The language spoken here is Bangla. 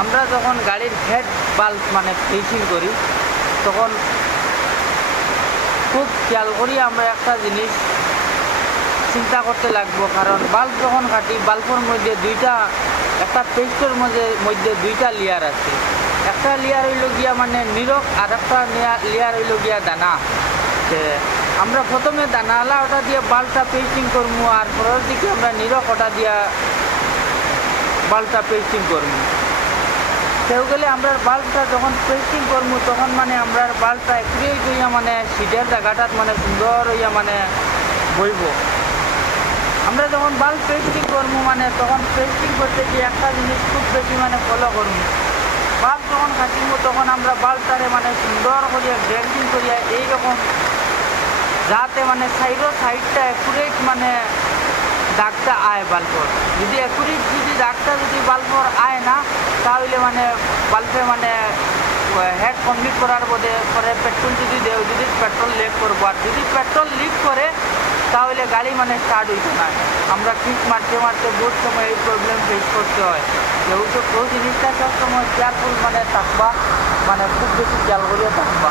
আমরা যখন গাড়ির হেড বাল্ব মানে ফিটিং করি তখন খুব খেয়াল করি আমরা একটা জিনিস চিন্তা করতে লাগবো, কারণ বাল্ব যখন কাটি বাল্বের মধ্যে একটা পেস্টের মধ্যে দুইটা লেয়ার আছে। একটা লেয়ার হইল গিয়া মানে নিরক, আর একটা লেয়ার হইল গিয়া দানা। আমরা প্রথমে দানাওয়ালা ওটা দিয়ে বাল্বটা পেস্টিং করবো, আর পরের দিকে আমরা নিরক ওটা দিয়া বাল্বটা পেস্টিং করবো। সেও গেলে আমরা বাল্বটা যখন পেস্টিং করবো তখন মানে আমরা বাল্বটা অ্যাকুরেট হইয়া মানে সিটের জায়গাটাত মানে সুন্দর হইয়া মানে বইব। আমরা যখন বাল্ব পেস্টিং করবো মানে তখন পেস্টিং করতে গিয়ে একটা জিনিস খুব বেশি মানে ফলো করবো। বাল্ব যখন কাটিব তখন আমরা বাল্বটারে মানে সুন্দর করিয়া গ্রেডিং করিয়া এইরকম যাতে মানে সাইডটা অ্যাকুরেট মানে দাগটা আয় বাল্বর। যদি অ্যাকুরেট দাগটা বাল্বর আয় না, তাহলে মানে বাল্বে মানে হেড কমপ্লিট করার পরে পেট্রোল যদি দেও, যদি পেট্রোল লিক করবো, আর যদি পেট্রোল লিক করে তাহলে গাড়ি মানে স্টার্ট হইতো না। আমরা কিক মারতে বহুত সময় এই প্রবলেম ফেস করতে হয়। যেহেতু ওই জিনিসটা সবসময় কেয়ারফুল মানে থাকবা, মানে খুব বেশি খেয়াল করিয়া থাকবা।